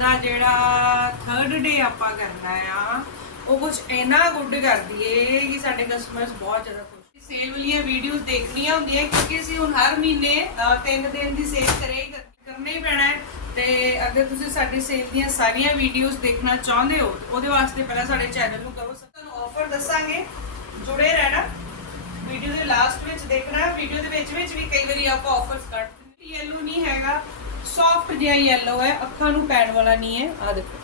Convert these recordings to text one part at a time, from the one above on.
ਦਾ ਜਿਹੜਾ ਥਰਡ ਡੇ ਆਪਾਂ ਕਰਨਾ ਆ ਉਹ ਕੁਝ ਇੰਨਾ ਗੁੱਡ ਕਰਦੀ ਏ ਕਿ ਸਾਡੇ ਕਸਟਮਰਸ ਬਹੁਤ ਜ਼ਿਆਦਾ ਖੁਸ਼ ਸੇਲ ਵਾਲੀਆਂ ਵੀਡੀਓਜ਼ ਦੇਖਣੀਆਂ ਹੁੰਦੀਆਂ ਕਿਉਂਕਿ ਅਸੀਂ ਹੁਣ ਹਰ ਮਹੀਨੇ ਅਹ, ਦਿਨ ਦੀ ਸੇਲ ਕਰੇ ਕਰਨਾ ਹੀ ਪੈਣਾ ਹੈ ਤੇ ਅਗਰ ਤੁਸੀਂ ਸਾਡੀ ਸੇਲ ਦੀਆਂ ਸਾਰੀਆਂ ਵੀਡੀਓਜ਼ ਦੇਖਣਾ ਚਾਹੁੰਦੇ ਹੋ ਉਹਦੇ ਵਾਸਤੇ ਪਹਿਲਾਂ ਸਾਡੇ ਚੈਨਲ ਨੂੰ ਕਰੋ। ਤੁਹਾਨੂੰ ਆਫਰ ਦੱਸਾਂਗੇ। ਜੁੜੇ ਰਹਿਣਾ। ਵੀਡੀਓ ਦੇ ਲਾਸਟ ਵਿੱਚ ਦੇਖਣਾ। ਵੀਡੀਓ ਦੇ ਵਿੱਚ ਵਿੱਚ ਵੀ ਕਈ ਵਾਰੀ ਆਪਾਂ ਆਫਰਸ ਕੱਢ ਯੈਲੋ ਨਹੀਂ ਹੈਗਾ। ਸੌਫਟ ਜਿਹਾ ਯੈਲੋ ਹੈ, ਅੱਖਾਂ ਨੂੰ ਪੈਣ ਵਾਲਾ ਨਹੀਂ ਹੈ। ਆ ਦੇਖੋ।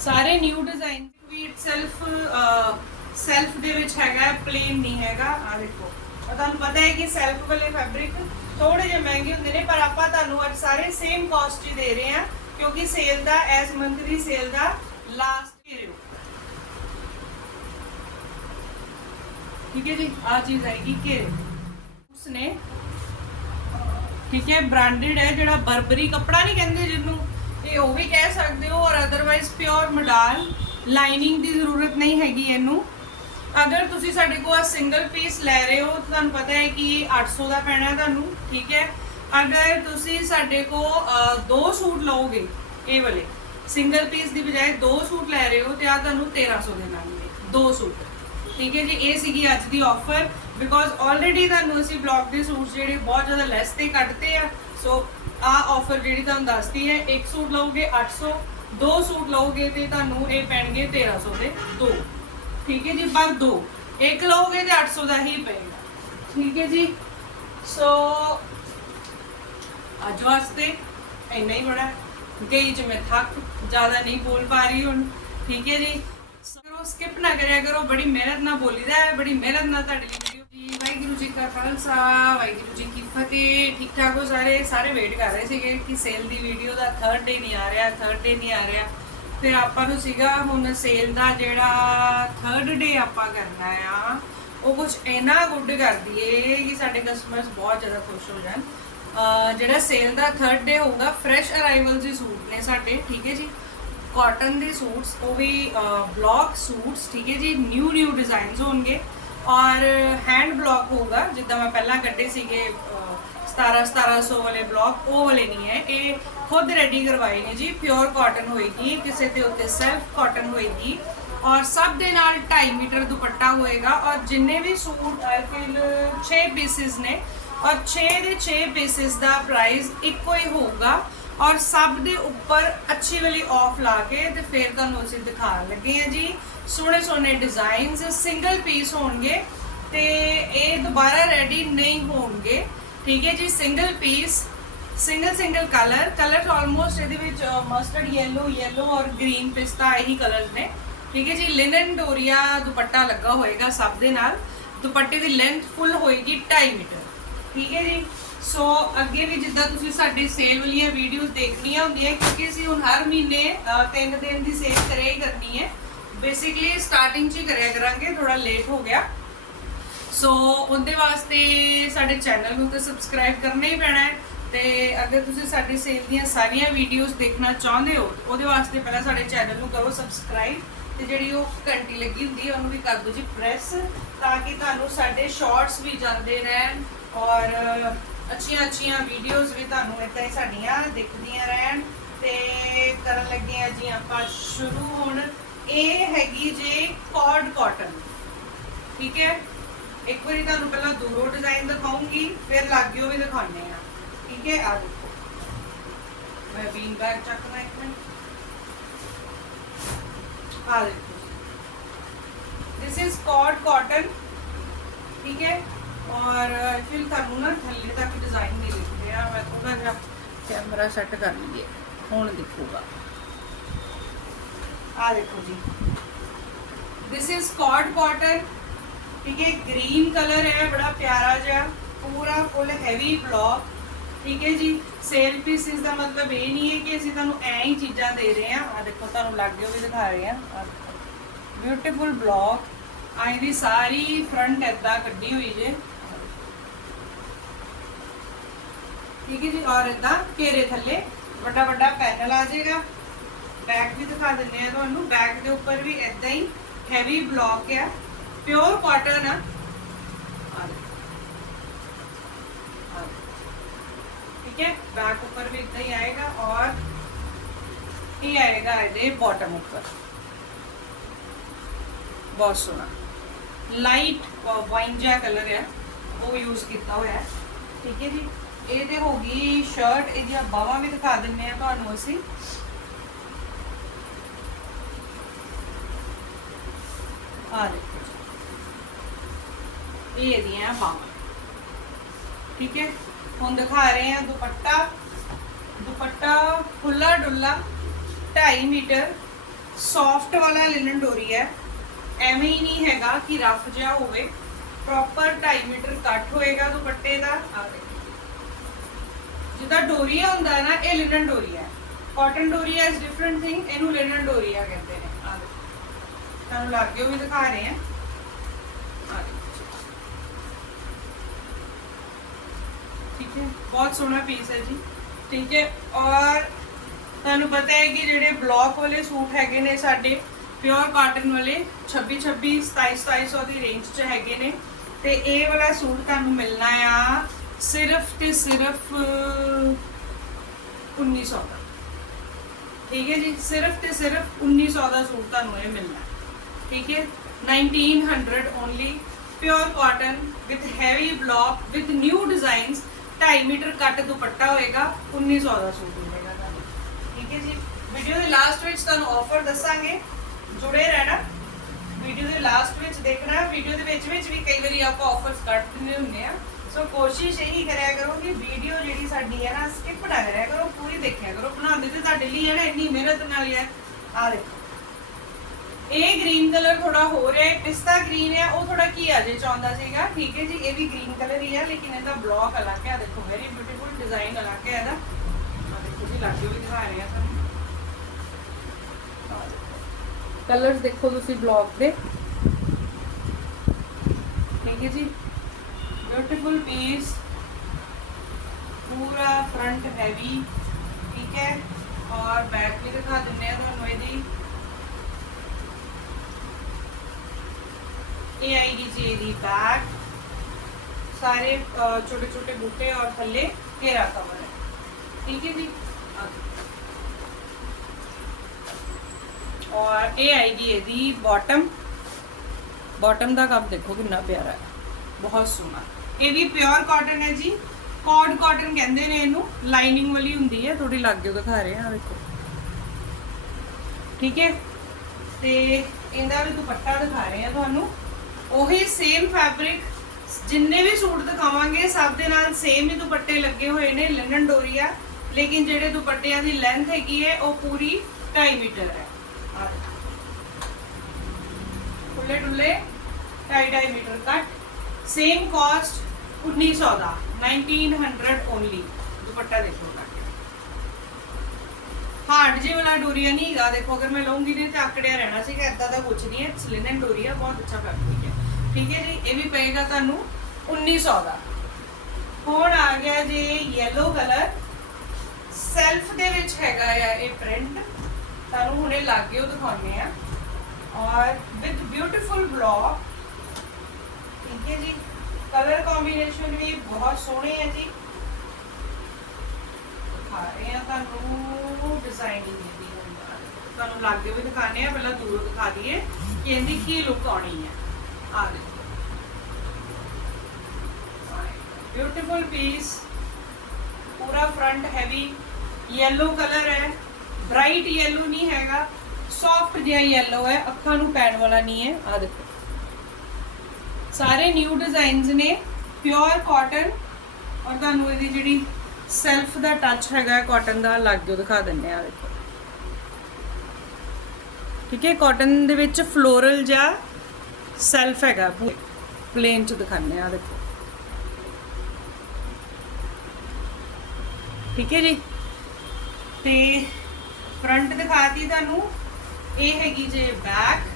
ਸਾਰੇ ਨਿਊ ਡਿਜ਼ਾਈਨ ਵੀ ਇਟਸੈਲਫ ਸੈਲਫ ਦੇ ਵਿੱਚ ਹੈਗਾ ਪਲੇਨ ਨਹੀਂ ਹੈਗਾ। ਆ ਦੇਖੋ। ਤੁਹਾਨੂੰ ਪਤਾ ਹੈ ਕਿ ਸੈਲਫ ਵਾਲੇ ਫੈਬਰਿਕ ਥੋੜੇ ਜਿਹੇ ਮਹਿੰਗੇ ਹੁੰਦੇ ਨੇ, ਪਰ ਆਪਾਂ ਤੁਹਾਨੂੰ ਅੱਜ ਸਾਰੇ ਸੇਮ ਕਾਸਟ ਹੀ ਦੇ ਰਹੇ ਹਾਂ, ਕਿਉਂਕਿ ਸੇਲ ਦਾ ਐਸ ਮੰਥ ਦੀ ਸੇਲ ਦਾ ਲਾਸਟ ਪੀਰੀਅਡ ਠੀਕ ਹੈ ਜੀ? ਆ ਚੀਜ਼ ਆਏਗੀ ਘੇਰੇ। ਉਸਨੇ ਠੀਕ ਹੈ ਬ੍ਰਾਂਡਡ ਹੈ, ਜਿਹੜਾ ਬਰਬਰੀ ਕੱਪੜਾ ਨਹੀਂ ਕਹਿੰਦੇ ਜਿਹਨੂੰ। ਇਹ ਉਹ ਵੀ ਕਹਿ ਸਕਦੇ ਹੋ, ਔਰ ਅਦਰਵਾਈਜ਼ ਪਿਓਰ ਮਡਾਲ ਲਾਈਨਿੰਗ ਦੀ ਜ਼ਰੂਰਤ ਨਹੀਂ ਹੈਗੀ ਇਹਨੂੰ। ਅਗਰ ਤੁਸੀਂ ਸਾਡੇ ਕੋਲ ਸਿੰਗਲ ਪੀਸ ਲੈ ਰਹੇ ਹੋ, ਤੁਹਾਨੂੰ ਪਤਾ ਹੈ ਕਿ ਇਹ 800 ਦਾ ਪੈਣਾ ਤੁਹਾਨੂੰ, ਠੀਕ ਹੈ। ਅਗਰ ਤੁਸੀਂ ਸਾਡੇ ਕੋਲ ਦੋ ਸੂਟ ਲਓਗੇ, ਇਹ ਵਾਲੇ ਸਿੰਗਲ ਪੀਸ ਦੀ ਬਜਾਏ ਦੋ ਸੂਟ ਲੈ ਰਹੇ ਹੋ, ਤੇ ਆ ਤੁਹਾਨੂੰ 1300 ਦੇ ਨਾਲ ਦੋ ਸੂਟ। ਠੀਕ ਹੈ ਜੀ, ਇਹ ਸੀਗੀ ਅੱਜ ਦੀ ਆਫਰ ਬਿਕੋਜ਼ ਆਲਰੇਡੀ ਤੁਹਾਨੂੰ ਅਸੀਂ ਬਲੌਗ ਦੇ ਸੂਟਸ ਜਿਹੜੇ ਬਹੁਤ ਜ਼ਿਆਦਾ ਲੈਸ ਤੇ ਕੱਢਤੇ ਆ ਸੋ ਆ ਆਫਰ ਜਿਹੜੀ ਤੁਹਾਨੂੰ ਦੱਸਦੀ ਹੈ, ਇੱਕ ਸੂਟ ਲਓਗੇ 800 ਦੋ ਸੂਟ ਲਓਗੇ ਤੇ ਤੁਹਾਨੂੰ ਇਹ ਪੈਣਗੇ 1300 ਦੇ ਦੋ। ਠੀਕ ਹੈ ਜੀ, ਪਰ ਦੋ। ਇੱਕ ਲਓਗੇ ਤੇ 800 ਦਾ ਹੀ ਪਏਗਾ। ਠੀਕ ਹੈ ਜੀ ਸੋ ਅੱਜ ਵਾਸਤੇ ਇੰਨਾ ਹੀ ਬੜਾ। ਗਈ ਜਿਵੇਂ ਥੱਕ, ਜ਼ਿਆਦਾ ਨਹੀਂ ਬੋਲ ਪਾ ਰਹੀ ਹੁਣ। ਠੀਕ ਹੈ ਜੀ ਕਰੋ ਸਕਿਪ ਨਾ ਕਰਿਆ ਕਰੋ, ਬੜੀ ਮਿਹਨਤ ਨਾਲ ਬੋਲੀਦਾ ਹੈ, ਬੜੀ ਮਿਹਨਤ ਨਾਲ ਤੁਹਾਡੀ ਵੀਡੀਓ ਵਾਹਿਗੁਰੂ ਜੀ ਕਾ ਖਾਲਸਾ, ਵਾਹਿਗੁਰੂ ਜੀ ਕੀ ਫਤਿਹ। ਠੀਕ ਠਾਕ ਹੋ ਸਾਰੇ? ਸਾਰੇ ਵੇਟ ਕਰ ਰਹੇ ਸੀਗੇ ਕਿ ਸੇਲ ਦੀ ਵੀਡੀਓ ਦਾ ਥਰਡ ਡੇ ਨਹੀਂ ਆ ਰਿਹਾ ਥਰਡ ਡੇ ਨਹੀਂ ਆ ਰਿਹਾ। ਫਿਰ ਆਪਾਂ ਨੂੰ ਸੀਗਾ ਹੁਣ ਸੇਲ ਦਾ ਜਿਹੜਾ ਥਰਡ ਡੇ ਆਪਾਂ ਕਰਨਾ ਆ, ਉਹ ਕੁਝ ਇੰਨਾ ਗੁੱਡ ਕਰਦੀ ਏ ਕਿ ਸਾਡੇ ਕਸਟਮਰਸ ਬਹੁਤ ਜ਼ਿਆਦਾ ਖੁਸ਼ ਹੋ ਜਾਣ। ਜਿਹੜਾ ਸੇਲ ਦਾ ਥਰਡ ਡੇ ਹੋਊਗਾ ਫਰੈਸ਼ ਅਰਾਈਵਲ ਦੇ ਸੂਟ ਨੇ ਸਾਡੇ, ਠੀਕ ਹੈ ਜੀ? ਕਾਟਨ ਦੇ ਸੂਟਸ, ਉਹ ਵੀ ਬਲੌਕ ਸੂਟਸ, ਠੀਕ ਹੈ ਜੀ? ਨਿਊ ਨਿਊ ਡਿਜ਼ਾਈਨਸ ਹੋਣਗੇ। ਔਰ ਹੈਂਡ ਬਲੌਕ ਹੋਊਗਾ ਜਿੱਦਾਂ ਮੈਂ ਪਹਿਲਾਂ ਕੱਢੇ ਸੀਗੇ ਅਹ, 17 1700 ਵਾਲੇ ਬਲੌਕ ਉਹ ਵਾਲੇ ਨਹੀਂ ਹੈ। ਇਹ ਖੁਦ ਰੈਡੀ ਕਰਵਾਏ ਨੇ ਜੀ ਪਿਓਰ ਕਾਟਨ ਹੋਏਗੀ ਕਿਸੇ ਦੇ ਉੱਤੇ ਸੈਲਫ ਕਾਟਨ ਹੋਏਗੀ। ਔਰ ਸਭ ਦੇ ਨਾਲ 2.5 ਮੀਟਰ ਦੁਪੱਟਾ ਹੋਏਗਾ ਔਰ ਜਿੰਨੇ ਵੀ ਸੂਟ ਆਈ ਫੀਲ 6 ਪੀਸਿਸ ਨੇ ਔਰ 6 ਦੇ 6 ਪੀਸਿਸ ਦਾ ਪ੍ਰਾਈਸ ਇੱਕੋ ਹੀ ਹੋਊਗਾ। ਔਰ ਸਭ ਦੇ ਉੱਪਰ ਅੱਛੀ ਵਾਲੀ ਆਫ ਲਾ ਕੇ ਤੇ ਫਿਰ ਤੁਹਾਨੂੰ ਅਸੀਂ ਦਿਖਾਉਣ ਲੱਗੇ ਆ ਜੀ। ਸੋਹਣੇ ਸੋਹਣੇ ਡਿਜ਼ਾਈਨਸ ਸਿੰਗਲ ਪੀਸ ਹੋਣਗੇ ਤੇ ਇਹ ਦੁਬਾਰਾ ਰੈਡੀ ਨਹੀਂ ਹੋਣਗੇ। ਠੀਕ ਹੈ ਜੀ single piece single single colour colours almost ਇਹਦੇ ਵਿੱਚ ਮਸਟਰਡ ਯੈਲੋ ਯੈਲੋ ਔਰ ਗ੍ਰੀਨ ਪਿਸਤਾ ਇਹੀ ਕਲਰਸ ਨੇ। ਠੀਕ ਹੈ ਜੀ ਲਿਨਨ ਡੋਰੀਆ ਦੁਪੱਟਾ ਲੱਗਾ ਹੋਏਗਾ ਸਭ ਦੇ ਨਾਲ। ਦੁਪੱਟੇ ਦੀ ਲੈਂਥ ਫੁੱਲ ਹੋਏਗੀ 2.5 ਮੀਟਰ। ਠੀਕ ਹੈ ਜੀ? ਸੋ ਅੱਗੇ ਵੀ ਜਿੱਦਾਂ ਤੁਸੀਂ ਸਾਡੀ ਸੇਲ ਵਾਲੀਆਂ ਵੀਡੀਓਜ਼ ਦੇਖਣੀਆਂ ਹੁੰਦੀਆਂ ਕਿਉਂਕਿ ਅਸੀਂ ਹੁਣ ਹਰ ਮਹੀਨੇ ਅਹ, ਤਿੰਨ ਦਿਨ ਦੀ ਸੇਲ ਕਰਿਆ ਹੀ ਕਰਨੀ ਹੈ। ਬੇਸਿਕਲੀ ਸਟਾਰਟਿੰਗ 'ਚ ਹੀ ਕਰਿਆ ਕਰਾਂਗੇ ਥੋੜਾ ਲੇਟ ਹੋ ਗਿਆ। ਸੋ ਉਹਦੇ ਵਾਸਤੇ ਸਾਡੇ ਚੈਨਲ ਨੂੰ ਤਾਂ ਸਬਸਕ੍ਰਾਈਬ ਕਰਨਾ ਹੀ ਪੈਣਾ ਹੈ। ਤੇ ਅਗਰ ਤੁਸੀਂ ਸਾਡੀ ਸੇਲ ਦੀਆਂ ਸਾਰੀਆਂ ਵੀਡੀਓਜ਼ ਦੇਖਣਾ ਚਾਹੁੰਦੇ ਹੋ ਉਹਦੇ ਵਾਸਤੇ ਪਹਿਲਾਂ ਸਾਡੇ ਚੈਨਲ ਨੂੰ ਕਰੋ ਸਬਸਕ੍ਰਾਈਬ ਤੇ ਜਿਹੜੀ ਉਹ ਘੰਟੀ ਲੱਗੀ ਹੁੰਦੀ ਹੈ ਉਹਨੂੰ ਵੀ ਕਰ ਦਿਓ ਜੀ ਪ੍ਰੈਸ ਤਾਂ ਕਿ ਤੁਹਾਨੂੰ ਸਾਡੇ ਸ਼ਾਰਟਸ ਵੀ ਜਾਂਦੇ ਰਹਿਣ। ਔਰ ਅੱਛੀਆਂ ਅੱਛੀਆਂ ਵੀਡੀਓਜ਼ ਵੀ ਤੁਹਾਨੂੰ ਇੱਦਾਂ ਹੀ ਸਾਡੀਆਂ ਦਿਖਦੀਆਂ ਰਹਿਣ ਤੇ ਕਰਨ ਲੱਗੇ ਆ ਜੀ ਆਪਾਂ ਸ਼ੁਰੂ ਹੁਣ। ਇਹ ਹੈਗੀ ਜੇ ਕੋਡ ਕਾਟਨ ਠੀਕ ਹੈ? ਇੱਕ ਵਾਰੀ ਤੁਹਾਨੂੰ ਪਹਿਲਾਂ ਦੂਰੋਂ ਡਿਜ਼ਾਈਨ ਦਿਖਾਉਂਗੀ, ਫਿਰ ਲਾਗਿਓ ਵੀ ਦਿਖਾਣੇ ਆ ਠੀਕ ਹੈ? ਆ ਦੇਖੋ। ਮੈਂ ਬੀਨ ਬੈਗ ਚੱਕਣਾ ਇੱਕ ਮਿੰਟ। ਆ ਦੇਖੋ। ਦਿਸ ਇਜ਼ ਕੌਰਡ ਕਾਟਨ ਠੀਕ ਹੈ? ਔਰ ਫਿਰ ਤੁਹਾਨੂੰ ਨਾ ਥੱਲੇ ਤੱਕ ਡਿਜ਼ਾਈਨ ਨਹੀਂ ਲਿਖ ਰਿਹਾ ਮੈਂ ਥੋੜਾ ਜਿਹਾ ਕੈਮਰਾ ਸੈੱਟ ਕਰ ਲਈਏ। ਹੁਣ ਦਿਖੂਗਾ। ਆ ਦੇਖੋ ਜੀ। ਦਿਸ ਇਜ਼ ਕੌਰਡ ਕਾਟਨ ਠੀਕ ਹੈ ਗ੍ਰੀਨ ਕਲਰ ਹੈ, ਬੜਾ ਪਿਆਰਾ ਜਿਹਾ। ਪੂਰਾ ਫੁੱਲ ਹੈਵੀ ਬਲੌਕ ਠੀਕ ਹੈ ਜੀ ਸੇਲ ਪੀਸਿਸ ਦਾ ਮਤਲਬ ਇਹ ਨਹੀਂ ਹੈ ਕਿ ਅਸੀਂ ਤੁਹਾਨੂੰ ਐਂ ਹੀ ਚੀਜ਼ਾਂ ਦੇ ਰਹੇ ਹਾਂ। ਆ ਦੇਖੋ, ਤੁਹਾਨੂੰ ਲੱਗੇ ਵੀ ਦਿਖਾ ਰਹੇ ਹਾਂ। ਬਿਊਟੀਫੁਲ ਬਲੌਕ ਆਈ ਦੀ ਸਾਰੀ ਫਰੰਟ ਏਦਾਂ ਕੱਢੀ ਹੋਈ ਜੇ। ਠੀਕ ਹੈ ਜੀ ਔਰ ਏਦਾਂ ਘੇਰੇ ਥੱਲੇ ਵੱਡਾ ਵੱਡਾ ਪੈਨਲ ਆ ਜਾਏਗਾ ਬੈਕ ਵੀ ਦਿਖਾ ਦਿੰਦੇ ਆ ਤੁਹਾਨੂੰ ਬੈਕ ਦੇ ਉੱਪਰ ਵੀ ਏਦਾਂ ਹੀ ਹੈਵੀ ਬਲੌਕ ਆ ਪਿਓਰ ਕਾਟਨ ਆ ਆ ਦੇਖੋ। ਆ ਦੇਖੋ। ठीक है बैक ऊपर भी इतना ही आएगा और ਇਹ ਆਏਗਾ ਇਹਦੇ ਬਾਟਮ ਉੱਪਰ ਬਹੁਤ ਸੋਹਣਾ ਲਾਈਟ ਵਾਈਨ ਜਿਹਾ ਕਲਰ ਹੈ ਉਹ ਯੂਜ਼ ਕੀਤਾ ਹੋਇਆ ਹੈ ਠੀਕ ਹੈ ਜੀ ਇਹ ਤੇ ਹੋ ਗਈ ਸ਼ਰਟ ਇਹਦੀਆਂ ਬਾਹਾਂ ਵੀ ਦਿਖਾ ਦਿੰਨੇ ਆ ਤੁਹਾਨੂੰ ਅਸੀਂ। ਆ ਦੇਖੋ ਜੀ। ਇਹ ਇਹਦੀਆਂ ਬਾਹਾਂ। ਠੀਕ ਹੈ? ਹੁਣ ਦਿਖਾ ਰਹੇ ਹਾਂ ਦੁਪੱਟਾ। ਦੁਪੱਟਾ ਖੁੱਲਾ ਡੁੱਲਾ 2.5 ਮੀਟਰ ਸੌਫਟ ਵਾਲਾ ਲਿਨਨ ਡੋਰੀ ਹੈ। ਐਵੇਂ ਹੀ ਨਹੀਂ ਹੈਗਾ ਕਿ ਰਫ ਜਿਹਾ ਹੋਵੇ। ਪ੍ਰੋਪਰ 2.5 ਮੀਟਰ ਕੱਟ ਹੋਏਗਾ ਦੁਪੱਟੇ ਦਾ। ਆ ਦੇਖੋ। ਜਿੱਦਾਂ ਡੋਰੀਆ ਹੁੰਦਾ ਨਾ, ਇਹ ਲਿਨਨ ਡੋਰੀਆ ਹੈ। ਕਾਟਨ ਡੋਰੀਆ ਇਜ਼ ਡਿਫਰੈਂਟ ਥਿੰਗ ਇਹਨੂੰ ਲਿਨਨ ਡੋਰੀਆ ਕਹਿੰਦੇ ਨੇ। ਆ ਦੇਖੋ। ਤੁਹਾਨੂੰ ਲਾਗੇ ਵੀ ਦਿਖਾ ਰਹੇ ਹਾਂ। ਆ ਠੀਕ ਹੈ? ਬਹੁਤ ਸੋਹਣਾ ਪੀਸ ਹੈ ਜੀ। ਠੀਕ ਹੈ? ਔਰ ਤੁਹਾਨੂੰ ਪਤਾ ਹੈ ਕਿ ਜਿਹੜੇ ਬਲੌਕ ਵਾਲੇ ਸੂਟ ਹੈਗੇ ਨੇ ਸਾਡੇ ਪਿਓਰ ਕਾਟਨ ਵਾਲੇ 26 26 27 2700 ਦੀ ਰੇਂਜ 'ਚ ਹੈਗੇ ਨੇ। ਤੇ ਇਹ ਵਾਲਾ ਸੂਟ ਤੁਹਾਨੂੰ ਮਿਲਣਾ ਆ ਸਿਰਫ ਤੇ ਸਿਰਫ 1900 ਦਾ। ਠੀਕ ਹੈ ਜੀ? ਸਿਰਫ ਤੇ ਸਿਰਫ 1900 ਦਾ ਸੂਟ ਤੁਹਾਨੂੰ ਇਹ ਮਿਲਣਾ ਠੀਕ ਹੈ? 1900 only pure cotton with heavy block with new designs 2.5 metre cut dupatta ਹੋਏਗਾ 1900 ਦਾ ਸੂਟ ਮਿਲੇਗਾ ਤੁਹਾਨੂੰ। ਠੀਕ ਹੈ ਜੀ? ਵੀਡੀਓ ਦੇ ਲਾਸਟ ਵਿੱਚ ਤੁਹਾਨੂੰ ਆਫਰ ਦੱਸਾਂਗੇ। ਜੁੜੇ ਰਹਿਣਾ। ਵੀਡੀਓ ਦੇ ਲਾਸਟ ਵਿੱਚ ਦੇਖਣਾ। ਵੀਡੀਓ ਦੇ ਵਿੱਚ ਵਿੱਚ ਵੀ ਕਈ ਵਾਰੀ ਆਪਾਂ ਆਫਰਸ ਕੱਢ ਦਿੰਦੇ ਹੁੰਦੇ ਆ। ਸੋ ਕੋਸ਼ਿਸ਼ ਇਹੀ ਕਰਿਆ ਕਰੋ ਕਿ ਵੀਡੀਓ ਜਿਹੜੀ ਸਾਡੀ ਹੈ ਨਾ ਸਕਿਪ ਨਾ ਕਰਿਆ ਕਰੋ, ਪੂਰੀ ਦੇਖਿਆ ਕਰੋ। ਬਣਾਉਂਦੇ ਤੇ ਤੁਹਾਡੇ ਲਈ ਹੈ ਨਾ, ਇੰਨੀ ਮਿਹਨਤ ਨਾਲ ਹੀ ਹੈ। ਆ ਦੇਖੋ। ਇਹ ਗ੍ਰੀਨ ਕਲਰ ਥੋੜਾ ਹੋ ਰਿਹਾ ਹੈ, ਪਿਸਤਾ ਗ੍ਰੀਨ ਹੈ, ਉਹ ਥੋੜਾ ਕੀ ਆ ਜੇ ਚਾਹੁੰਦਾ ਸੀਗਾ। ਠੀਕ ਹੈ ਜੀ, ਇਹ ਵੀ ਗ੍ਰੀਨ ਕਲਰ ਹੀ ਹੈ, ਲੇਕਿਨ ਇਹਦਾ ਬਲੌਕ ਅਲੱਗ ਹੈ। ਦੇਖੋ ਵੈਰੀ ਬਿਊਟੀਫੁਲ ਡਿਜ਼ਾਈਨ ਅਲੱਗ ਹੈ ਇਹਦਾ। ਆ ਦੇਖੋ ਜੀ, ਲਾਗੇ ਵੀ ਦਿਖਾ ਰਿਹਾ ਤੁਹਾਨੂੰ। ਕਲਰਸ ਦੇਖੋ। ਤੁਸੀਂ ਬਲੌਕ ਦੇ। ਠੀਕ ਹੈ ਜੀ। ब्यूटीफुल पीस पूरा फ्रंट हैवी ठीक है? और बैक भी दिखा दिने ये आएगी जी यदि बैक सारे छोटे छोटे बूटे और थले घेरा कवर है। ठीक है जी? और ये आएगी ये बॉटम बॉटम का आप देखो कितना प्यारा है। बहुत सोना। ਇਹ ਵੀ ਪਿਓਰ ਕਾਟਨ ਹੈ ਜੀ। ਕੌਡ ਕਾਟਨ ਕਹਿੰਦੇ ਨੇ ਇਹਨੂੰ। ਲਾਈਨਿੰਗ ਵਾਲੀ ਹੁੰਦੀ ਹੈ। ਥੋੜੀ ਲੱਗ ਕੇ ਦਿਖਾ ਰਹੇ ਆ ਦੇਖੋ ਠੀਕ ਹੈ? ਤੇ ਇਹਦਾ ਵੀ ਦੁਪੱਟਾ ਦਿਖਾ ਰਹੇ ਆ ਤੁਹਾਨੂੰ। ਉਹੀ ਸੇਮ ਫੈਬਰਿਕ ਜਿੰਨੇ ਵੀ ਸੂਟ ਦਿਖਾਵਾਂਗੇ, ਸਭ ਦੇ ਨਾਲ ਸੇਮ ਹੀ ਦੁਪੱਟੇ ਲੱਗੇ ਹੋਏ ਨੇ ਲਿਨਨ ਡੋਰੀਆ ਲੇਕਿਨ ਜਿਹੜੇ ਦੁਪੱਟਿਆਂ ਦੀ ਲੈਂਥ ਹੈਗੀ ਹੈ, ਉਹ ਪੂਰੀ 2.5 ਮੀਟਰ ਹੈ। ਖੁੱਲੇ ਡੁੱਲੇ 2.5 ਮੀਟਰ ਕੱਟ। ਸੇਮ ਕਾਸਟ 1900 ਦਾ 1900 ਓਨਲੀ ਦੁਪੱਟਾ ਦੇਖੋ ਕੱਟ ਹਾਰਡ ਜੇ ਵਾਲਾ ਡੋਰੀਆ ਨਹੀਂ ਹੈਗਾ, ਦੇਖੋ, ਅਗਰ ਮੈਂ ਲਵਾਂਗੀ ਨੇ ਤੇ ਆਕੜਿਆ ਰਹਿਣਾ ਸੀਗਾ ਇਦਾਂ ਦਾ ਕੁਝ ਨਹੀਂ ਹੈ ਲਿਨਨ ਡੋਰੀਆ, ਬਹੁਤ ਅੱਛਾ ਫੈਬਰਿਕ ਹੈ। ਠੀਕ ਹੈ ਜੀ, ਇਹ ਵੀ ਪਏਗਾ ਤੁਹਾਨੂੰ 1900 ਦਾ। ਹੁਣ ਆ ਗਿਆ ਜੀ yellow ਕਲਰ ਸੈਲਫ ਦੇ ਵਿੱਚ ਹੈਗਾ ਆ ਇਹ ਪ੍ਰਿੰਟ ਤੁਹਾਨੂੰ ਹੁਣੇ ਲਾਗੇ ਉਹ ਦਿਖਾਉਂਦੇ ਆ ਔਰ ਵਿਦ ਬਿਊਟੀਫੁਲ ਬਲੌਕ ਠੀਕ ਹੈ ਜੀ ਕਲਰ ਕੰਬੀਨੇਸ਼ਨ ਵੀ ਬਹੁਤ ਸੋਹਣੇ ਹੈ ਜੀ। ਦਿਖਾ ਰਹੇ ਆ ਤੁਹਾਨੂੰ ਡਿਜ਼ਾਈਨਿੰਗ ਦੀ ਤੁਹਾਨੂੰ ਲਾਗੇ ਵੀ ਦਿਖਾਣੇ ਆ, ਪਹਿਲਾਂ ਦੂਰੋਂ ਦਿਖਾ ਦਈਏ ਕਿ ਇਹਦੀ ਕੀ ਲੁੱਕ ਆਉਣੀ ਹੈ ਆ ਦੇਖੋ। ਬਿਊਟੀਫੁਲ ਪੀਸ ਪੂਰਾ ਫਰੰਟ ਹੈਵੀ yellow ਕਲਰ ਹੈ। ਬ੍ਰਾਈਟ yellow ਨਹੀਂ ਹੈਗਾ ਸੌਫਟ ਜਿਹਾ yellow ਹੈ, ਅੱਖਾਂ ਨੂੰ ਪੈਣ ਵਾਲਾ ਨਹੀਂ ਹੈ। ਆ ਦੇਖੋ। ਸਾਰੇ ਨਿਊ ਡਿਜ਼ਾਈਨਸ ਨੇ ਪਿਓਰ ਕਾਟਨ ਔਰ ਤੁਹਾਨੂੰ ਇਹਦੀ ਜਿਹੜੀ ਸੈਲਫ ਦਾ ਟੱਚ ਹੈਗਾ ਕਾਟਨ ਦਾ ਲੱਗ ਦਿਖਾ ਦਿੰਨੇ ਆ ਦੇਖੋ। ਠੀਕ ਹੈ ਕਾਟਨ ਦੇ ਵਿੱਚ ਫਲੋਰਲ ਜਾਂ ਸੈਲਫ ਹੈਗਾ ਪਲੇਨ ਚ ਦਿਖਾਉਂਦੇ ਆ ਦੇਖੋ। ਠੀਕ ਹੈ ਜੀ? ਤੇ ਫਰੰਟ ਦਿਖਾਤੀ ਤੁਹਾਨੂੰ, ਇਹ ਹੈਗੀ ਜੇ ਬੈਕ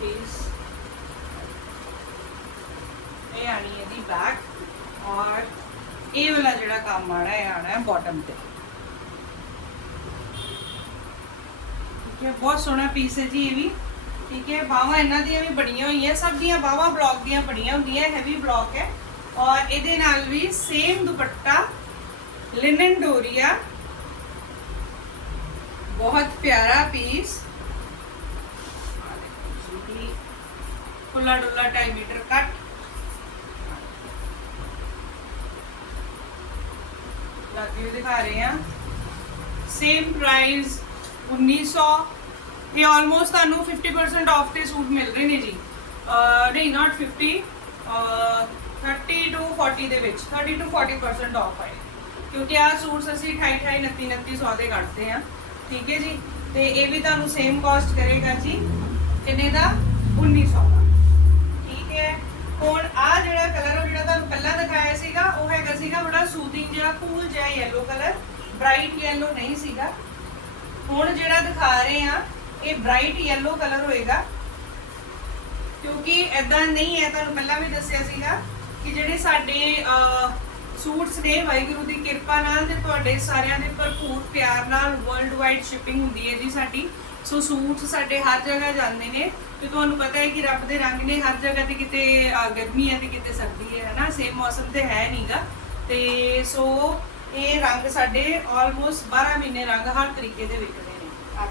ਬਿਊਟੀਫੁਲ ਇਹ ਆਣੀ ਇਹਦੀ ਬੈਕ ਔਰ ਇਹ ਵਾਲਾ ਜਿਹੜਾ ਕੰਮ ਆਣਾ ਹੈ ਆਣਾ ਹੈ ਬਾਟਮ ਤੇ। ਠੀਕ ਹੈ, ਬਹੁਤ ਸੋਹਣਾ ਪੀਸ ਹੈ ਜੀ ਇਹ ਵੀ। ਠੀਕ ਹੈ ਬਾਹਾਂ ਇਹਨਾਂ ਦੀਆਂ ਵੀ ਬੜੀਆਂ ਹੋਈਆਂ, ਸਭ ਦੀਆਂ ਬਾਹਾਂ ਬਲੌਕ ਦੀਆਂ ਬੜੀਆਂ ਹੁੰਦੀਆਂ ਹੈਵੀ ਬਲੌਕ ਹੈ। ਔਰ ਇਹਦੇ ਨਾਲ ਵੀ ਸੇਮ ਦੁਪੱਟਾ ਲਿਨਨ ਡੋਰੀਆ ਬਹੁਤ ਪਿਆਰਾ ਪੀਸ ਖੁੱਲਾ ਡੁੱਲਾ 2.5 ਮੀਟਰ ਕੱਟ। ਲਾਗੇ ਦਿਖਾ ਰਹੇ ਆ ਸੇਮ ਪ੍ਰਾਈਸ 1900 ਇਹ ਆਲਮੋਸਟ ਤੁਹਾਨੂੰ 50% ਆਫ ਤੇ ਸੂਟ ਮਿਲ ਰਹੇ ਨੇ ਜੀ। ਨਹੀਂ ਨਾਟ 50 ਅਹ 30 ਟੂ 40 ਦੇ ਵਿੱਚ। 30 ਟੂ 40% ਆਫ ਆਏ ਕਿਉਂਕਿ ਆ ਸੂਟਸ ਅਸੀਂ 28 29 2900 ਦੇ ਕੱਢਦੇ ਆ ਠੀਕ ਹੈ ਜੀ? ਤੇ ਇਹ ਵੀ ਤੁਹਾਨੂੰ ਸੇਮ ਕਾਸਟ ਕਰੇਗਾ ਜੀ। ਕਿੰਨੇ ਦਾ? 1900 ਸੂਦਿੰਗ ਕੂਲ ਜਿਹਾ ਯੈਲੋ ਕਲਰ ਬ੍ਰਾਈਟ ਯੈਲੋ ਨਹੀਂ ਸੀਗਾ। ਹੁਣ ਜਿਹੜਾ ਦਿਖਾ ਰਹੇ ਆ ਇਹ ਬ੍ਰਾਈਟ ਯੈਲੋ ਕਲਰ ਹੋਏਗਾ। ਕਿਉਂਕਿ ਐਦਾਂ ਨਹੀਂ ਹੈ, ਤੁਹਾਨੂੰ ਪਹਿਲਾਂ ਵੀ ਦੱਸਿਆ ਸੀਗਾ ਕਿ ਜਿਹੜੇ ਸਾਡੇ ਸੂਟਸ ਨੇ, ਵਾਹਿਗੁਰੂ ਦੀ ਕਿਰਪਾ ਨਾਲ ਤੇ ਤੁਹਾਡੇ ਸਾਰਿਆਂ ਦੇ ਭਰਪੂਰ ਪਿਆਰ ਨਾਲ ਵਰਲਡ ਵਾਈਡ ਸ਼ਿਪਿੰਗ ਹੁੰਦੀ ਹੈ ਜੀ ਸਾਡੀ। ਸੋ ਸੂਟ ਸਾਡੇ ਹਰ ਜਗ੍ਹਾ ਜਾਂਦੇ ਨੇ ਤੇ ਤੁਹਾਨੂੰ ਪਤਾ ਹੈ ਕਿ ਰੱਬ ਦੇ ਰੰਗ ਨੇ, ਹਰ ਜਗ੍ਹਾ ਤੇ ਕਿਤੇ ਗਰਮੀ ਹੈ ਤੇ ਕਿਤੇ ਸਰਦੀ ਹੈ, ਹਨਾ? ਸੇਮ ਮੌਸਮ ਤੇ ਹੈ ਨਹੀਂਗਾ ਤੇ ਸੋ ਇਹ ਰੰਗ ਸਾਡੇ ਆਲਮੋਸਟ 12 ਮਹੀਨੇ ਰੰਗ ਹਰ ਤਰੀਕੇ ਦੇ ਵਿਕਦੇ ਨੇ।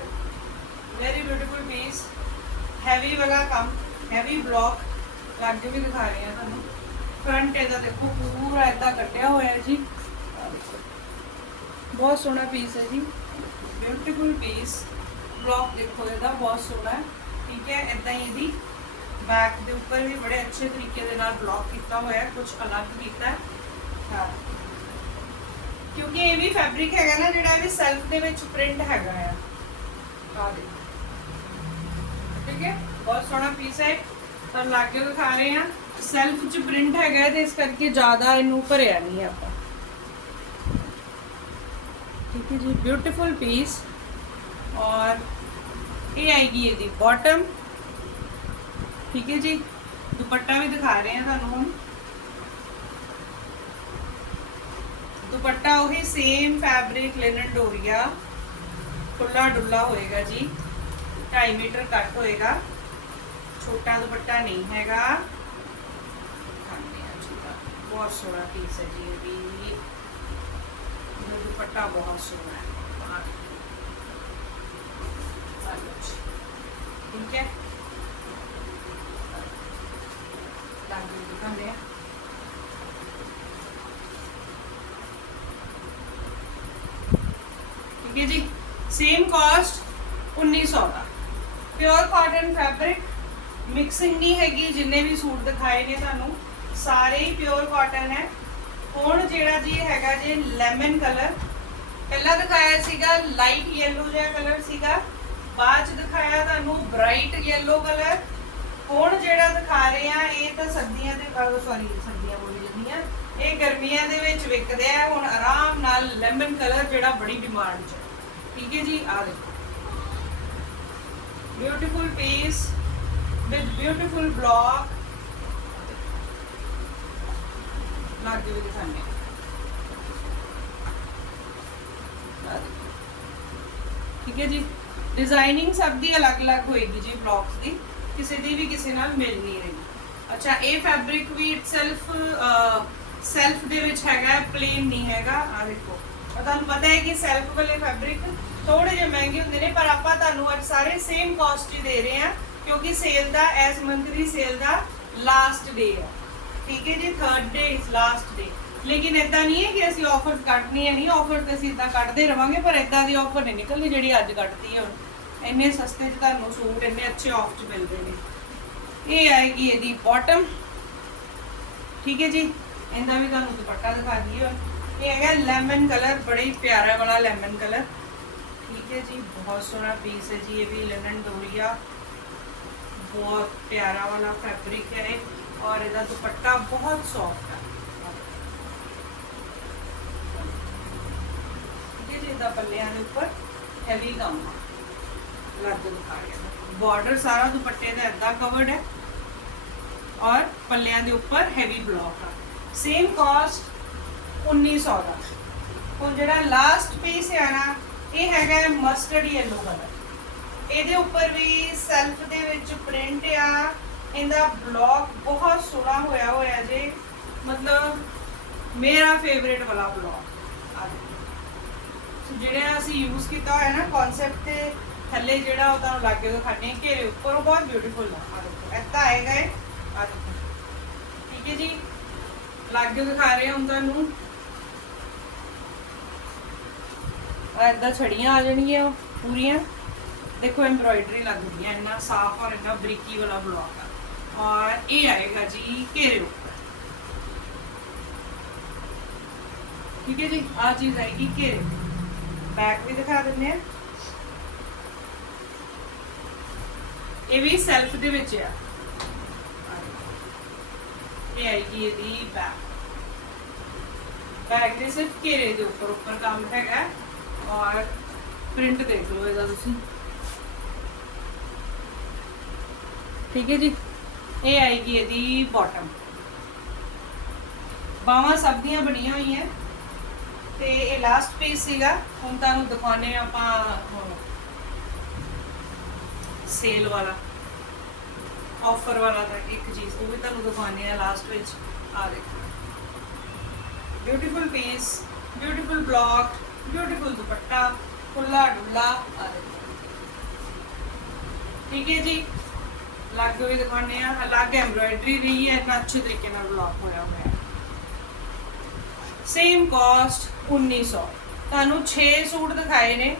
ਵੈਰੀ ਬਿਊਟੀਫੁਲ ਪੀਸ ਹੈਵੀ ਵਾਲਾ ਕੰਮ ਹੈਵੀ ਬਲੌਕ ਲੱਗ ਵੀ ਦਿਖਾ ਰਹੇ ਆ ਤੁਹਾਨੂੰ। ਫਰੰਟ ਇਹਦਾ ਦੇਖੋ ਪੂਰਾ ਇਦਾਂ ਕੱਟਿਆ ਹੋਇਆ ਹੈ ਜੀ। ਬਹੁਤ ਸੋਹਣਾ ਪੀਸ ਹੈ ਜੀ। ਬਿਊਟੀਫੁਲ ਪੀਸ ਬਲੌਕ ਦੇਖੋ ਇਹਦਾ ਬਹੁਤ ਸੋਹਣਾ ਹੈ। ਠੀਕ ਹੈ ਇਦਾਂ ਹੀ ਇਹਦੀ ਬੈਕ ਦੇ ਉੱਪਰ ਵੀ ਬੜੇ ਅੱਛੇ ਤਰੀਕੇ ਦੇ ਨਾਲ ਬਲੌਕ ਕੀਤਾ ਹੋਇਆ ਹੈ ਕੁਝ ਅਲੱਗ ਕੀਤਾ ਹੈ। ਹਾਂ। ਕਿਉਂਕਿ ਇਹ ਵੀ ਫੈਬਰਿਕ ਹੈਗਾ ਨਾ, ਜਿਹੜਾ ਇਹ ਸੈਲਫ ਦੇ ਵਿੱਚ ਪ੍ਰਿੰਟ ਹੈਗਾ ਆ। ਆ ਦੇਖੋ। ਠੀਕ ਹੈ? ਬਹੁਤ ਸੋਹਣਾ ਪੀਸ ਹੈ ਤਾਂ ਲਾਗੇ ਦਿਖਾ ਰਹੇ ਹਾਂ। ਸੈਲਫ ਚ ਪ੍ਰਿੰਟ ਹੈਗਾ ਤੇ ਇਸ ਕਰਕੇ ਜ਼ਿਆਦਾ ਇਹਨੂੰ ਭਰਿਆ ਨਹੀਂ ਆਪਾਂ। ਠੀਕ ਹੈ ਜੀ ਬਿਊਟੀਫੁਲ ਪੀਸ ਔਰ ਇਹ ਆਏਗੀ ਇਹਦੀ ਬਾਟਮ ਠੀਕ ਹੈ ਜੀ? ਦੁਪੱਟਾ ਵੀ ਦਿਖਾ ਰਹੇ ਹਾਂ ਤੁਹਾਨੂੰ ਹੁਣ। ਦੁਪੱਟਾ ਉਹੀ ਸੇਮ ਫੈਬਰਿਕ ਲਿਨਨ ਡੋਰੀਆ ਖੁੱਲਾ ਡੁੱਲਾ ਹੋਏਗਾ ਜੀ 2.5 ਮੀਟਰ ਕੱਟ ਹੋਏਗਾ ਛੋਟਾ ਦੁਪੱਟਾ ਨਹੀਂ ਹੈਗਾ ਖਾਣੇ ਆ ਜੀ ਦਾ ਬਹੁਤ ਸੋਹਣਾ ਪੀਸ ਹੈ ਜੀ ਇਹ ਵੀ ਇਹ ਦੁਪੱਟਾ ਬਹੁਤ ਸੋਹਣਾ ਹੈ ਆਹ ਦੇਖੋ। ਆਹ ਲਓ ਜੀ। ਠੀਕ ਹੈ ਲਾਗੇ ਦਿਖਾਉਂਦੇ ਆ ਠੀਕ ਹੈ ਜੀ ਸੇਮ ਕਾਸਟ 1900 ਦਾ ਪਿਓਰ ਕਾਟਨ ਫੈਬਰਿਕ ਮਿਕਸਿੰਗ ਨਹੀਂ ਹੈਗੀ ਜਿੰਨੇ ਵੀ ਸੂਟ ਦਿਖਾਏ ਨੇ ਤੁਹਾਨੂੰ ਸਾਰੇ ਹੀ ਪਿਓਰ ਕਾਟਨ ਹੈ ਹੁਣ ਜਿਹੜਾ ਜੀ ਹੈਗਾ ਜੀ ਲੈਮਨ ਕਲਰ ਪਹਿਲਾਂ ਦਿਖਾਇਆ ਸੀਗਾ ਲਾਈਟ ਯੈਲੋ ਜਿਹਾ ਕਲਰ ਸੀਗਾ ਬਾਅਦ ਚ ਦਿਖਾਇਆ ਤੁਹਾਨੂੰ ਬ੍ਰਾਈਟ ਯੈਲੋ ਕਲਰ ਹੁਣ ਜਿਹੜਾ ਦਿਖਾ ਰਹੇ ਆ ਇਹ ਤਾਂ ਸਰਦੀਆਂ ਦੇ ਸੌਰੀ ਸਰਦੀਆਂ ਬੋਲੀ ਜਾਂਦੀਆਂ ਇਹ ਗਰਮੀਆਂ ਦੇ ਵਿੱਚ ਵਿਕਦੇ ਆ ਹੁਣ ਆਰਾਮ ਨਾਲ ਲੈਮਨ ਕਲਰ ਜਿਹੜਾ ਬੜੀ ਡਿਮਾਂਡ 'ਚ ਹੈ ਠੀਕ ਹੈ ਜੀ, ਆ ਦੇਖੋ। Beautiful piece with beautiful block ਲਾਗੇ ਵੀ ਦਿਖਾਣੇ ਠੀਕ ਹੈ ਜੀ। ਡਿਜ਼ਾਈਨਿੰਗ ਸਭ ਦੀ ਅਲੱਗ-ਅਲੱਗ ਹੋਏਗੀ ਜੀ ਬਲੌਕਸ ਦੀ। ਕਿਸੇ ਦੀ ਵੀ ਕਿਸੇ ਨਾਲ ਮਿਲ ਨਹੀਂ ਰਹੀ। ਅੱਛਾ, ਇਹ ਫੈਬਰਿਕ ਵੀ ਇਟਸੈਲਫ ਸੈਲਫ ਦੇ ਵਿੱਚ ਹੈਗਾ ਪਲੇਨ ਨਹੀਂ ਹੈਗਾ। ਆ ਦੇਖੋ। ਤੁਹਾਨੂੰ ਪਤਾ ਹੈ ਕਿ ਸੈਲਫ ਵਾਲੇ ਫੈਬਰਿਕ ਥੋੜੇ ਜਿਹੇ ਮਹਿੰਗੇ ਹੁੰਦੇ ਨੇ, ਪਰ ਆਪਾਂ ਤੁਹਾਨੂੰ ਅੱਜ ਸਾਰੇ ਸੇਮ ਕਾਸਟ ਹੀ ਦੇ ਰਹੇ ਹਾਂ, ਕਿਉਂਕਿ ਸੇਲ ਦਾ ਐਸ ਮੰਥ ਦੀ ਸੇਲ ਦਾ ਲਾਸਟ ਡੇ ਹੈ। ਠੀਕ ਹੈ ਜੀ third day is last day ਲੇਕਿਨ ਇਦਾਂ ਨਹੀਂ ਹੈ ਕਿ ਅਸੀਂ ਆਫਰਸ ਕੱਢਣੀ ਹੈ, ਨਹੀਂ ਆਫਰ ਤੇ ਅਸੀਂ ਇਦਾਂ ਕੱਢਦੇ ਰਵਾਂਗੇ, ਪਰ ਇਦਾਂ ਦੀ ਆਫਰ ਨਹੀਂ ਨਿਕਲਦੀ ਜਿਹੜੀ ਅੱਜ ਕੱਢਦੀ ਹੈ ਹੁਣ। ਇੰਨੇ ਸਸਤੇ 'ਚ ਤੁਹਾਨੂੰ ਸੂਟ, ਇੰਨੇ ਅੱਛੇ ਆਫ 'ਚ ਮਿਲਦੇ ਨੇ। ਇਹ ਆਏਗੀ ਇਹਦੀ ਬਾਟਮ ਠੀਕ ਹੈ ਜੀ, ਇਹਦਾ ਵੀ ਤੁਹਾਨੂੰ ਦੁਪੱਟਾ ਦਿਖਾ ਦਈਏ ਹੁਣ। ਇਹ ਹੈਗਾ ਲੈਮਨ ਕਲਰ ਬੜਾ ਹੀ ਪਿਆਰਾ ਵਾਲਾ ਲੈਮਨ ਕਲਰ ਠੀਕ ਹੈ ਜੀ, ਬਹੁਤ ਸੋਹਣਾ ਪੀਸ ਹੈ ਜੀ, ਇਹ ਵੀ ਲਿਨਨ ਡੋਰੀਆ ਬਹੁਤ ਪਿਆਰਾ ਵਾਲਾ ਫੈਬਰਿਕ ਹੈ ਇਹ, ਔਰ ਇਹਦਾ ਦੁਪੱਟਾ ਬਹੁਤ ਸੌਫਟ ਹੈ। ਠੀਕ ਹੈ ਜੀ, ਇਹਦਾ ਪੱਲਿਆਂ ਦੇ ਉੱਪਰ ਹੈਵੀ ਕੰਮ ਹੈ ਲੱਗ ਦਿਖਾ ਰਿਹਾ ਬਾਰਡਰ ਸਾਰਾ ਦੁਪੱਟੇ ਦਾ ਇਦਾਂ ਕਵਰਡ ਹੈ। ਔਰ ਪੱਲਿਆਂ ਦੇ ਉੱਪਰ ਹੈਵੀ ਬਲੌਕ ਆ। ਸੇਮ ਕਾਸਟ 1900 ਦਾ। ਹੁਣ ਜਿਹੜਾ ਲਾਸਟ ਪੀਸ ਹੈ ਨਾ, ਇਹ ਹੈਗਾ ਮਸਟਰਡ ਯੈਲੋ ਕਲਰ ਇਹਦੇ ਉੱਪਰ ਵੀ ਸੈਲਫ ਦੇ ਵਿੱਚ ਪ੍ਰਿੰਟ ਆ। ਇਹਦਾ ਬਲੌਕ ਬਹੁਤ ਸੋਹਣਾ ਹੋਇਆ ਹੋਇਆ ਜੇ। ਮਤਲਬ ਮੇਰਾ ਫੇਵਰੇਟ ਵਾਲਾ ਬਲੌਕ ਆ ਜਿਹੜਾ ਅਸੀਂ ਯੂਜ਼ ਕੀਤਾ ਹੋਇਆ ਨਾ ਕਨਸੈਪਟ ਤੇ, ਥੱਲੇ ਜਿਹੜਾ ਉਹ ਤੁਹਾਨੂੰ ਲੱਗੇ ਦਿਖਾਣੇ ਘੇਰੇ ਉੱਪਰ, ਉਹ ਬਹੁਤ ਬਿਊਟੀਫੁਲ ਆ। ਆ ਦੇਖੋ, ਇੱਦਾਂ ਆਏਗਾ ਇਹ। ਆ ਦੇਖੋ। ਠੀਕ ਹੈ ਜੀ? ਲੱਗੇ ਦਿਖਾ ਰਹੇ ਹਾਂ ਤੁਹਾਨੂੰ। ਐਦਾਂ ਛੜੀਆਂ ਆ ਜਾਣਗੀਆਂ ਪੂਰੀਆਂ। ਦੇਖੋ ਐਮਬ੍ਰੋਇਡਰੀ ਲੱਗਦੀ ਹੈ, ਇੰਨਾ ਸਾਫ਼ ਔਰ ਇੰਨਾ ਬਰੀਕੀ ਵਾਲਾ ਬਲੌਕ ਆ। ਔਰ ਇਹ ਆਏਗਾ ਜੀ ਘੇਰੇ ਉੱਪਰ। ਠੀਕ ਹੈ ਜੀ, ਆ ਚੀਜ਼ ਆਏਗੀ ਘੇਰੇ ਬੈਕ ਵੀ ਦਿਖਾ ਦਿੰਦੇ ਆ। ਇਹ ਵੀ ਸੈਲਫ ਦੇ ਵਿੱਚ ਆ। ਇਹ ਆਏਗੀ ਇਹਦੀ ਬੈਕ ਬੈਕ ਦੇ ਸਿਰਫ ਘੇਰੇ ਦੇ ਉੱਪਰ ਉੱਪਰ ਕੰਮ ਹੈਗਾ। ਔਰ ਪ੍ਰਿੰਟ ਦੇਖ ਲਓ ਇਹਦਾ ਤੁਸੀਂ। ਠੀਕ ਹੈ ਜੀ? ਇਹ ਆਏਗੀ ਇਹਦੀ ਬਾਟਮ ਬਾਹਾਂ ਸਭ ਦੀਆਂ ਬਣੀਆਂ ਹੋਈਆਂ। ਤੇ ਇਹ ਲਾਸਟ ਪੀਸ ਸੀਗਾ। ਹੁਣ ਤੁਹਾਨੂੰ ਦਿਖਾਉਣੇ ਆਪਾਂ ਸੇਲ ਵਾਲਾ ਆਫਰ ਵਾਲਾ ਤਾਂ ਇੱਕ ਚੀਜ਼। ਉਹ ਵੀ ਤੁਹਾਨੂੰ ਦਿਖਾਉਣੇ ਆ ਲਾਸਟ ਵਿੱਚ। ਆ ਦੇਖੋ। Beautiful piece beautiful block beautiful dupatta ਖੁੱਲਾ ਡੁੱਲਾ ਆ ਠੀਕ ਹੈ ਜੀ? ਲੱਗ ਵੀ ਦਿਖਾਉਣੇ ਆ ਅਲੱਗ ਐਮਬ੍ਰਾਇਡਰੀ ਰਹੀ ਹੈ। ਇतना ਅੱਛੇ ਤਰੀਕੇ ਨਾਲ ਬਲੌਕ ਹੋਇਆ ਹੋਇਆ ਹੈ। ਸੇਮ ਕਾਸਟ 1900 ਤੁਹਾਨੂੰ 6 ਸੂਟ ਦਿਖਾਏ ਨੇ।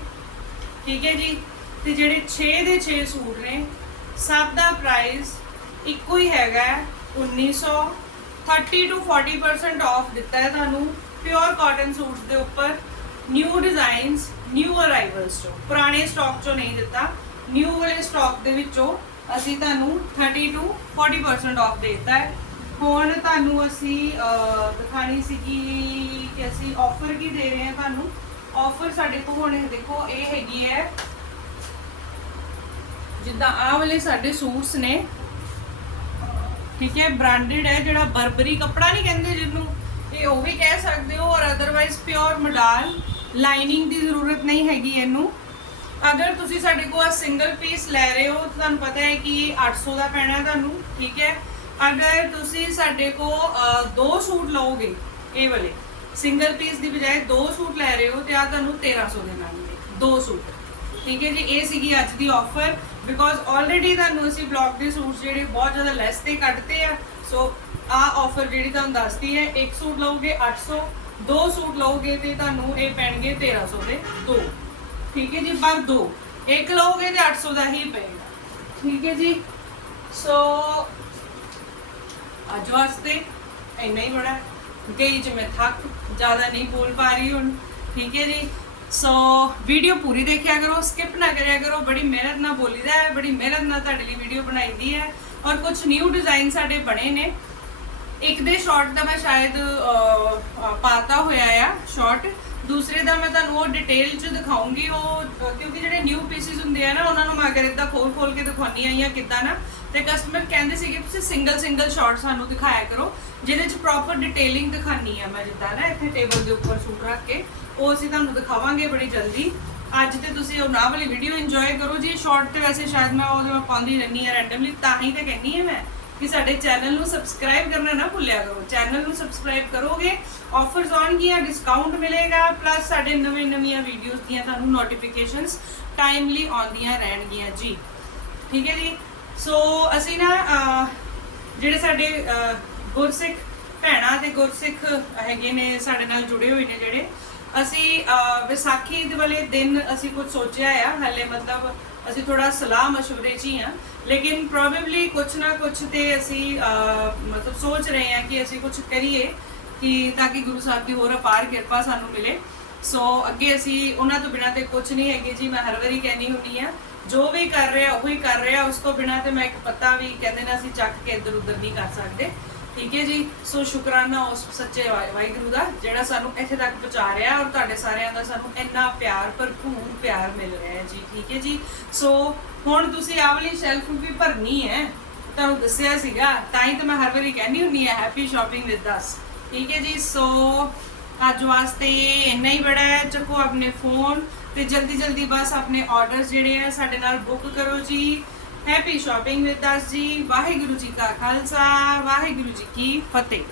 ਠੀਕ ਹੈ ਜੀ? ਤੇ ਜਿਹੜੇ 6 ਦੇ 6 ਸੂਟ ਨੇ ਸਭ ਦਾ ਪ੍ਰਾਈਸ ਇੱਕੋ ਹੀ ਹੈਗਾ ਹੈ, 1900 30 ਤੋਂ 40% ਆਫ ਦਿੱਤਾ ਹੈ ਤੁਹਾਨੂੰ। ਪਿਓਰ ਕਾਟਨ ਸੂਟਸ ਦੇ ਉੱਪਰ। ਨਿਊ ਡਿਜ਼ਾਈਨਸ ਨਿਊ ਅਰਾਈਵਲਸ 'ਚੋਂ। ਪੁਰਾਣੇ ਸਟਾਕ ਚੋਂ ਨਹੀਂ ਦਿੱਤਾ। ਨਿਊ ਵਾਲੇ ਸਟਾਕ ਦੇ ਵਿੱਚੋਂ ਅਸੀਂ ਤੁਹਾਨੂੰ 30 ਟੂ 40% ਆਫ ਦੇ ਦਿੱਤਾ ਹੈ। ਹੁਣ ਤੁਹਾਨੂੰ ਅਸੀਂ ਅਹ, ਦਿਖਾਣੀ ਸੀਗੀ ਕਿ ਅਸੀਂ ਆਫਰ ਕੀ ਦੇ ਰਹੇ ਹਾਂ ਤੁਹਾਨੂੰ। ਆਫਰ ਸਾਡੇ ਕੋਲ ਹੁਣ ਦੇਖੋ ਇਹ ਹੈਗੀ ਹੈ ਜਿੱਦਾਂ ਆਹ ਵਾਲੇ ਸਾਡੇ ਸੂਟਸ ਨੇ। ਠੀਕ ਹੈ ਬ੍ਰਾਂਡਡ ਹੈ ਜਿਹੜਾ ਬਰਬਰੀ ਕੱਪੜਾ ਨਹੀਂ ਕਹਿੰਦੇ ਜਿਹਨੂੰ। ਇਹ ਉਹ ਵੀ ਕਹਿ ਸਕਦੇ ਹੋ ਔਰ ਅਦਰਵਾਈਜ਼ ਪਿਓਰ ਮਡਾਲ ਲਾਈਨਿੰਗ ਦੀ ਜ਼ਰੂਰਤ ਨਹੀਂ ਹੈਗੀ ਇਹਨੂੰ। ਅਗਰ ਤੁਸੀਂ ਸਾਡੇ ਕੋਲ ਸਿੰਗਲ ਪੀਸ ਲੈ ਰਹੇ ਹੋ, ਤੁਹਾਨੂੰ ਪਤਾ ਹੈ ਕਿ ਇਹ 800 ਦਾ ਪੈਣਾ ਤੁਹਾਨੂੰ, ਠੀਕ ਹੈ? ਅਗਰ ਤੁਸੀਂ ਸਾਡੇ ਕੋਲ ਦੋ ਸੂਟ ਲਓਗੇ, ਇਹ ਵਾਲੇ ਸਿੰਗਲ ਪੀਸ ਦੀ ਬਜਾਏ ਦੋ ਸੂਟ ਲੈ ਰਹੇ ਹੋ ਤੇ ਆ ਤੁਹਾਨੂੰ 1300 ਦੇ ਮਿਲਣਗੇ ਦੋ ਸੂਟ। ਠੀਕ ਹੈ ਜੀ? ਇਹ ਸੀਗੀ ਅੱਜ ਦੀ ਆਫਰ ਬਿਕੋਜ਼ ਆਲਰੇਡੀ ਤੁਹਾਨੂੰ ਅਸੀਂ ਬਲੌਕ ਦੇ ਸੂਟ ਜਿਹੜੇ ਬਹੁਤ ਜ਼ਿਆਦਾ ਲੈਸ ਤੇ ਕੱਢਤੇ ਆ ਸੋ ਆ ਆਫਰ ਜਿਹੜੀ ਤੁਹਾਨੂੰ ਦੱਸਦੀ ਹੈ, ਇੱਕ ਸੂਟ ਲਓਗੇ 800 ਦੋ ਸੂਟ ਲਓਗੇ ਤੇ ਤੁਹਾਨੂੰ ਇਹ ਪੈਣਗੇ 1300 ਦੇ ਦੋ। ਠੀਕ ਹੈ ਜੀ, ਪਰ ਦੋ। ਇੱਕ ਲਓਗੇ ਤੇ 800 ਦਾ ਹੀ ਪਏਗਾ। ਠੀਕ ਹੈ ਜੀ, ਸੋ ਅੱਜ ਵਾਸਤੇ ਇੰਨਾ ਹੀ ਬੜਾ। ਗਈ ਚ ਮੈਂ ਥੱਕ, ਜ਼ਿਆਦਾ ਨਹੀਂ ਬੋਲ ਪਾ ਰਹੀ ਹੁਣ। ਠੀਕ ਹੈ ਜੀ, ਸੋ ਵੀਡੀਓ ਪੂਰੀ ਦੇਖਿਆ ਕਰੋ ਸਕਿਪ ਨਾ ਕਰਿਆ ਕਰੋ। ਬੜੀ ਮਿਹਨਤ ਨਾਲ ਬੋਲੀਦਾ ਹੈ, ਬੜੀ ਮਿਹਨਤ ਨਾਲ ਤੁਹਾਡੇ ਲਈ ਵੀਡੀਓ ਬਣਾਈਦੀ ਹੈ। ਔਰ ਕੁਝ ਨਿਊ ਡਿਜ਼ਾਈਨ ਸਾਡੇ ਬਣੇ ਨੇ। ਇੱਕ ਦੇ ਸ਼ਾਰਟ ਦਾ ਮੈਂ ਸ਼ਾਇਦ ਪਾਤਾ ਹੋਇਆ ਆ ਸ਼ਾਰਟ ਦੂਸਰੇ ਦਾ ਮੈਂ ਤੁਹਾਨੂੰ ਉਹ ਡਿਟੇਲ ਚ ਦਿਖਾਉਂਗੀ, ਉਹ ਕਿਉਂਕਿ ਜਿਹੜੇ ਨਿਊ ਪੀਸਿਸ ਹੁੰਦੇ ਆ ਨਾ, ਉਹਨਾਂ ਨੂੰ ਮੈਂ ਅਗਰ ਇਦਾਂ ਖੋਲ ਖੋਲ ਕੇ ਦਿਖਾਉਣੀ ਆ ਜਾਂ ਕਿੱਦਾਂ ਨਾ, ਤੇ ਕਸਟਮਰ ਕਹਿੰਦੇ ਸੀਗੇ, ਤੁਸੀਂ ਸਿੰਗਲ ਸਿੰਗਲ ਸ਼ਾਰਟ ਸਾਨੂੰ ਦਿਖਾਇਆ ਕਰੋ। ਜਿਹਦੇ ਚ ਪ੍ਰੋਪਰ ਡਿਟੇਲਿੰਗ ਦਿਖਾਣੀ ਆ ਮੈਂ ਜਿੱਦਾਂ ਨਾ, ਇੱਥੇ ਟੇਬਲ ਦੇ ਉੱਪਰ ਸੂਟ ਰੱਖ ਕੇ। ਉਹ ਅਸੀਂ ਤੁਹਾਨੂੰ ਦਿਖਾਵਾਂਗੇ ਬੜੀ ਜਲਦੀ। ਅੱਜ ਤੇ ਤੁਸੀਂ ਉਹ ਨਾ ਵਾਲੀ ਵੀਡੀਓ ਇੰਜੋਏ ਕਰੋ। ਜੀ ਸ਼ਾਰਟ ਤੇ ਵੈਸੇ ਸ਼ਾਇਦ ਮੈਂ ਉਹ ਜਿਵੇਂ ਪਾਉਂਦੀ ਰਹਿੰਦੀ ਆ ਰੈਂਡਮਲੀ ਤਾਂ ਹੀ ਤੇ ਕਹਿੰਦੀ ਆ ਮੈਂ। ਕਿ ਸਾਡੇ ਚੈਨਲ ਨੂੰ ਸਬਸਕ੍ਰਾਈਬ ਕਰਨਾ ਨਾ ਭੁੱਲਿਆ ਕਰੋ ਚੈਨਲ ਨੂੰ ਸਬਸਕ੍ਰਾਈਬ ਕਰੋਗੇ ਆਫਰਸ ਆਉਣਗੀਆਂ ਡਿਸਕਾਊਂਟ ਮਿਲੇਗਾ ਪਲੱਸ ਸਾਡੇ ਨਵੇਂ ਨਵੀਆਂ ਵੀਡੀਓਜ਼ ਦੀਆਂ ਤੁਹਾਨੂੰ ਨੋਟੀਫਿਕੇਸ਼ਨਸ ਟਾਈਮਲੀ ਆਉਂਦੀਆਂ ਰਹਿਣਗੀਆਂ ਜੀ ਠੀਕ ਹੈ ਜੀ ਸੋ ਅਸੀਂ ਨਾ ਅਹ, ਜਿਹੜੇ ਸਾਡੇ ਅਹ, ਗੁਰਸਿੱਖ ਭੈਣਾਂ ਤੇ ਗੁਰਸਿੱਖ ਹੈਗੇ ਨੇ ਸਾਡੇ ਨਾਲ ਜੁੜੇ ਹੋਏ ਨੇ ਜਿਹੜੇ ਅਸੀਂ ਅਹ, ਵਿਸਾਖੀ ਦੇ ਵਾਲੇ ਦਿਨ ਅਸੀਂ ਕੁਝ ਸੋਚਿਆ ਆ ਹਲੇ ਮਤਲਬ ਅਸੀਂ ਥੋੜਾ ਸਲਾਹ مشورے 'ਚ ਹੀ ਆ ਲੇਕਿਨ ਪ੍ਰੋਬੇਬਲੀ ਕੁਝ ਨਾ ਕੁਝ ਤੇ ਅਸੀਂ ਮਤਲਬ ਸੋਚ ਰਹੇ ਹਾਂ ਕਿ ਅਸੀਂ ਕੁਝ ਕਰੀਏ ਕਿ ਤਾਂ ਕਿ ਗੁਰੂ ਸਾਹਿਬ ਦੀ ਹੋਰ ਅਪਾਰ ਕਿਰਪਾ ਸਾਨੂੰ ਮਿਲੇ। ਸੋ ਅੱਗੇ ਅਸੀਂ ਉਹਨਾਂ ਤੋਂ ਬਿਨਾਂ ਤੇ ਕੁਝ ਨਹੀਂ ਹੈਗੇ ਜੀ, ਮੈਂ ਹਰ ਵਾਰੀ ਕਹਿੰਦੀ ਹੁੰਦੀ ਆ ਜੋ ਵੀ ਕਰ ਰਿਹਾ, ਉਹੀ ਕਰ ਰਿਹਾ, ਉਸ ਤੋਂ ਬਿਨਾਂ ਤੇ ਮੈਂ ਇੱਕ ਪੱਤਾ ਵੀ ਕਹਿੰਦੇ ਨੇ ਅਸੀਂ ਚੱਕ ਕੇ ਇੱਧਰ ਉੱਧਰ ਨਹੀਂ ਕਰ ਸਕਦੇ। ਠੀਕ ਹੈ ਜੀ। ਸੋ ਸ਼ੁਕਰਾਨਾ ਉਸ ਸੱਚੇ ਵਾਹਿ- ਵਾਹਿਗੁਰੂ ਦਾ, ਜਿਹੜਾ ਸਾਨੂੰ ਇੱਥੇ ਤੱਕ ਪਹੁੰਚਾ ਰਿਹਾ ਔਰ ਤੁਹਾਡੇ ਸਾਰਿਆਂ ਦਾ ਸਾਨੂੰ ਇੰਨਾ ਪਿਆਰ, ਭਰਪੂਰ ਪਿਆਰ ਮਿਲ ਰਿਹਾ ਹੈ ਜੀ। ਠੀਕ ਹੈ ਜੀ। ਸੋ ਹੁਣ ਤੁਸੀਂ ਆਹ ਵਾਲੀ ਸ਼ੈਲਫ ਵੀ ਭਰਨੀ ਹੈ। ਤੁਹਾਨੂੰ ਦੱਸਿਆ ਸੀਗਾ, ਤਾਂ ਹੀ ਤਾਂ ਮੈਂ ਹਰ ਵਾਰੀ ਕਹਿੰਦੀ ਹੁੰਦੀ ਆ ਹੈਪੀ ਸ਼ਾਪਿੰਗ ਵਿਦ ਅਸ ਠੀਕ ਹੈ ਜੀ। ਸੋ ਅੱਜ ਵਾਸਤੇ ਇੰਨਾ ਹੀ ਬੜਾ ਹੈ। ਚੱਕੋ ਆਪਣੇ ਫੋਨ ਤੇ ਜਲਦੀ ਜਲਦੀ ਬਸ ਆਪਣੇ ਆਰਡਰਸ ਜਿਹੜੇ ਆ ਸਾਡੇ ਨਾਲ ਬੁੱਕ ਕਰੋ ਜੀ। ਹੈਪੀ ਸ਼ਾਪਿੰਗ ਵਿਦ ਅਸ ਜੀ ਵਾਹਿਗੁਰੂ ਜੀ ਕਾ ਖਾਲਸਾ ਵਾਹਿਗੁਰੂ ਜੀ ਕੀ ਫਤਿਹ